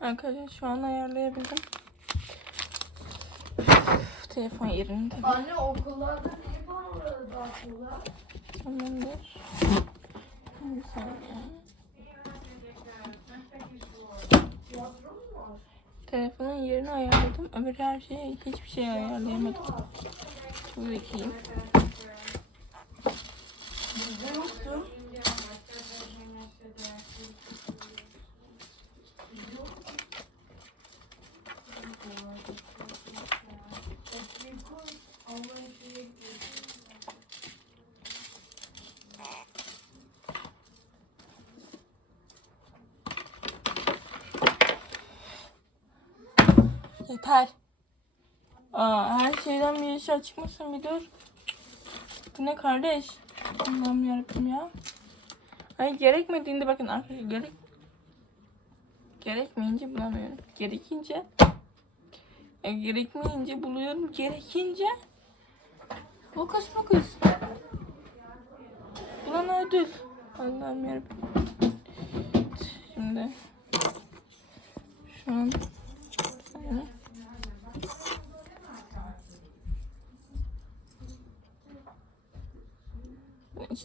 Arkadaşlar şu an ayarlayabildim. Telefon yerinde. Anne okullarda panoları dağıtıyorlar? Tamamdır. Bir saniye. Telefonun yerini ayarladım. Öbür her şeyi hiçbir şey ayarlayamadım. Çok zekiyim. Yeter. Aa, her şeyden bir eşya çıkmasın bir dur. Bu ne kardeş? Allah'ım yarabbim ya. Hayır gerekmediğinde bakın arkadaşlar gerek gerekmeyince bulamıyorum. Gerekince e, gerekmeyince buluyorum. Gerekince fokus fokus. Bulana ödül. Allah'ım yarabbim. Şimdi şu an yani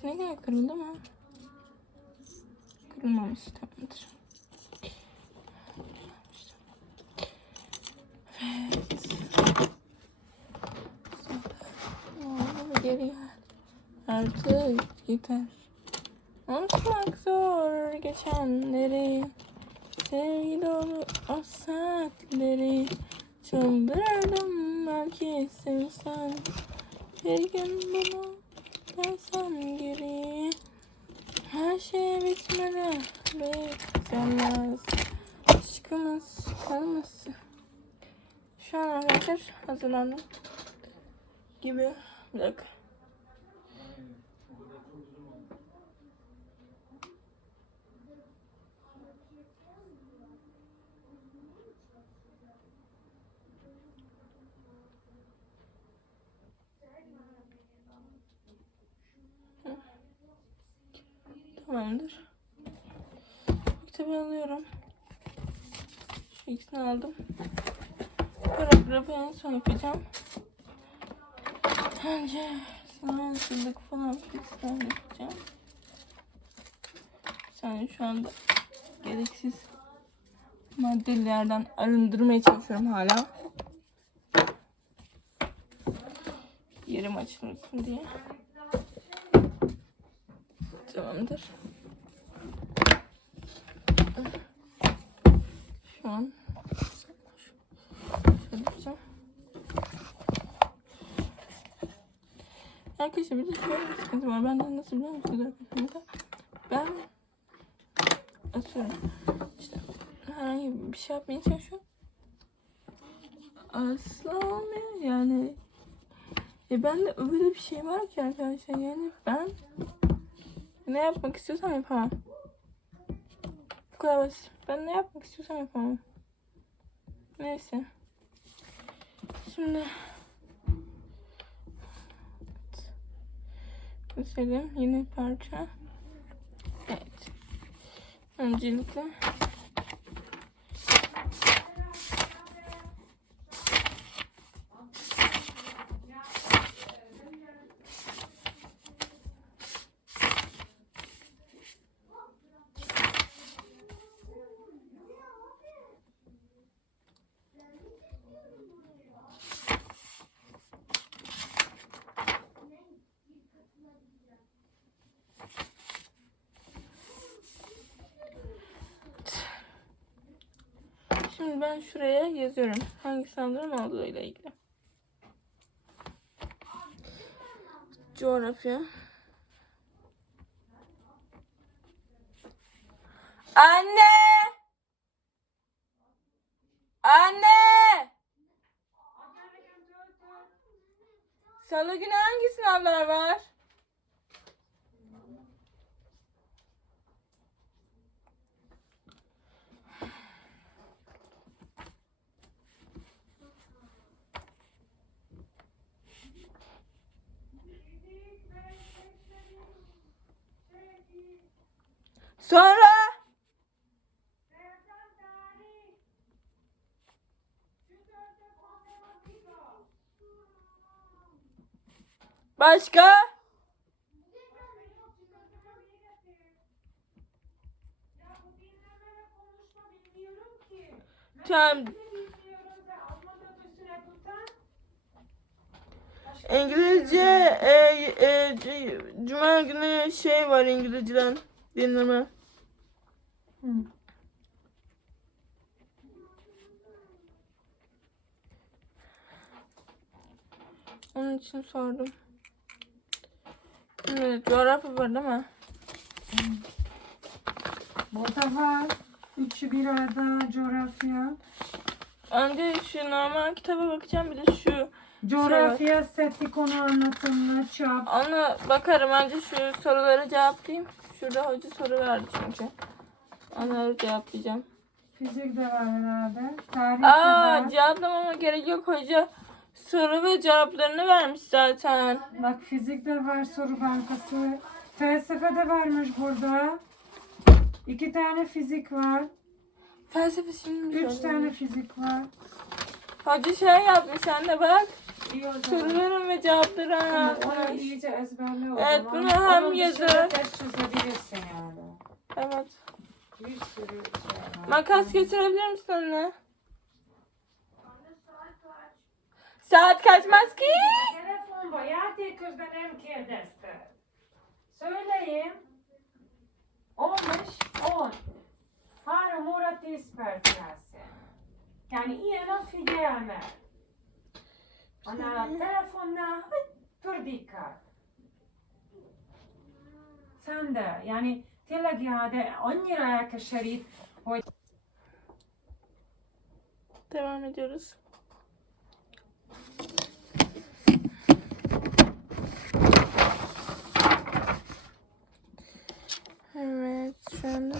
İçine göre kırıldı mı? Kırılmamış tamamdır. Evet. Artık yeter. Unutmak zor geçenleri. Sevgi dolu o saatleri. Çıldırırdım belki sevsen. Bir gün bunu Dönsem geri. Her şey bitmeden beklemez Aşkımız kalması Şu an arkadaşlar hazırlandım Gibi. Bir Tamamdır. Bu kitabı alıyorum. Şu ikisini aldım. Paragrafı en son yapacağım. Önce sınavsızlık falan filan yapacağım. Sen şu anda gereksiz maddelerden arındırmaya çalışıyorum hala. Yerim açılmasın diye. Tamamdır. Şu. Arkadaşlar bir de şöyle bir sıkıntı var. Benden nasıl biliyor musunuz arkadaşlar? Ben atıyorum. İşte herhangi bir şey yapmaya çalışıyorum. Asla yani. E bende öyle bir şey var ki arkadaşlar yani ben ne yapmak istiyorsam yapamam. Bu kadar basit. Ben ne yapmak istiyorsam yapamam. Neyse. Şimdi Keselim yeni parça. Evet. Öncelikle Şimdi ben şuraya yazıyorum. Hangi sandalye olduğu ile ilgili. Coğrafya. Anne! Anne! Salı günü hangi sınavlar var? Sonra Başka? Tam İngilizce e, e, cuma günü şey var İngilizceden dinleme. Hı. Onun için sordum. Evet, coğrafya var değil mi? Burada var. Üçü bir arada coğrafya. Önce şu normal kitaba bakacağım bir de şu. Coğrafya, seti konu anlatımlı, çap. Ona bakarım önce şu soruları cevaplayayım. Şurada hoca soru verdi çünkü. Onları cevaplayacağım. Fizik de var herhalde. Tarih de Aa var. cevaplamama gerek yok hoca. Soru ve cevaplarını vermiş zaten. Bak fizik de var soru bankası. Felsefe de varmış burada. İki tane fizik var. Felsefe şimdi mi Üç tane fizik var. Hoca şey yapmış anne bak. İyi o zaman. Ve cevapları Onu anlatmış. iyice ezberle o Evet, zaman. bunu hem Onun yazı- test çözebilirsin yani. Evet. Bir sürü şey var. Makas getirebilir misin anne? Saat kaçmaz ki? Telefon bayağı tekirden emkiye destek. Söyleyeyim. Olmuş, on. Har Murat ispertiyası. Yani iyana figyelme. Ana telefonnál, hogy pör dikkat. Sen de yani tényleg ya de annyira elkeserít, hogy Devam ediyoruz. Evet şu anda.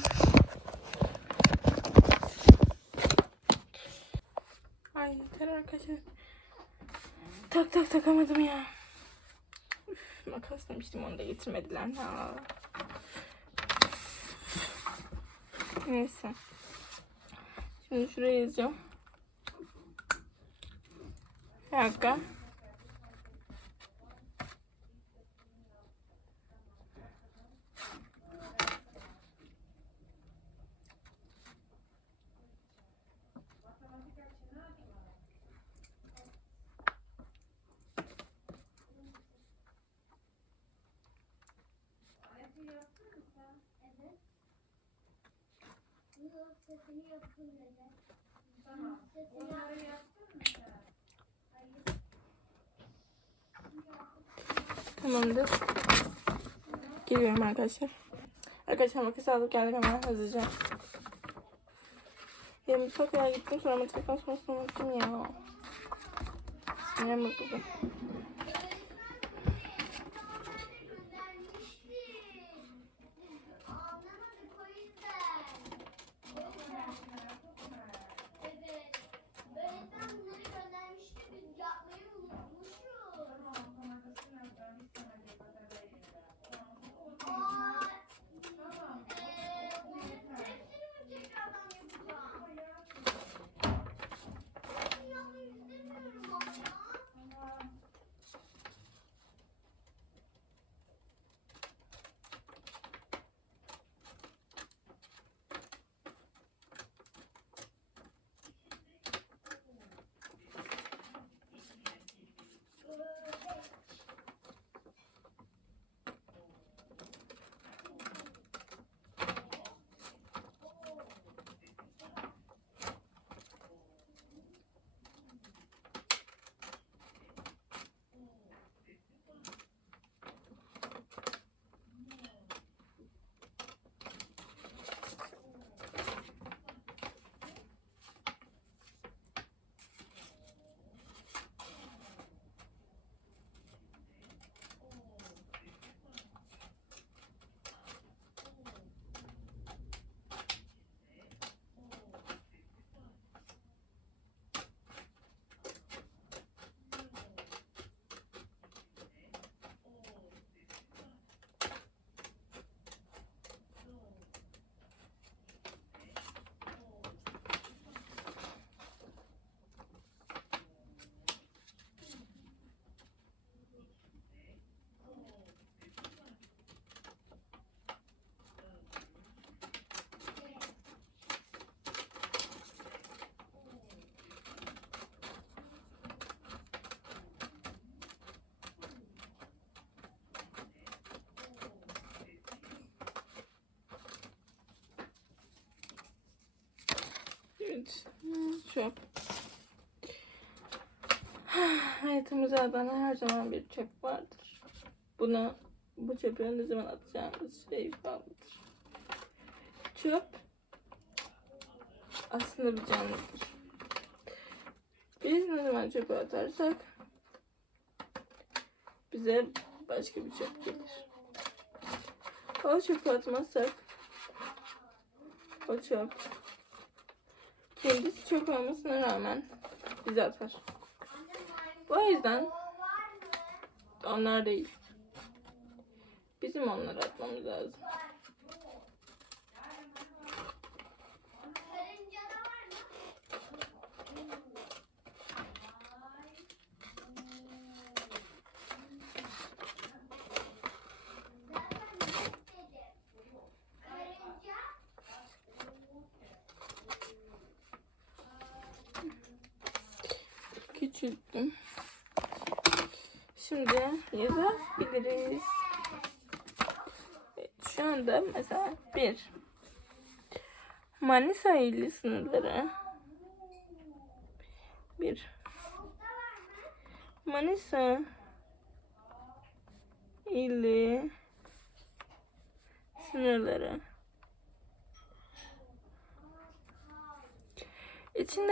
Ay arkadaşlar. Tak tak takamadım ya. Üf, makas demiştim onu da getirmediler. Ha. Neyse. Şimdi şuraya yazacağım. Bir dakika. Tamamdır. Geliyorum arkadaşlar. Arkadaşlar makas aldık geldik hemen hızlıca. Ya mutfağa gittim sonra mutfaktan sonra unuttum ya. Sinirim bozuldu. Çöp. Hayatımızda zaten her zaman bir çöp vardır. Bunu bu çöpü ne zaman atacağımız şey bağlıdır. Çöp aslında bir canlıdır. Biz ne zaman çöpe atarsak bize başka bir çöp gelir. O çöpe atmazsak o çöp kendisi çöp olmasına rağmen bize atar. Bu yüzden onlar değil. Bizim onları atmamız lazım. Karınca da var mı? Zaten dedim. Karınca Küçülttüm. Şimdi yazabiliriz. Evet, şu anda mesela bir Manisa ili sınırları bir Manisa ili sınırları içinde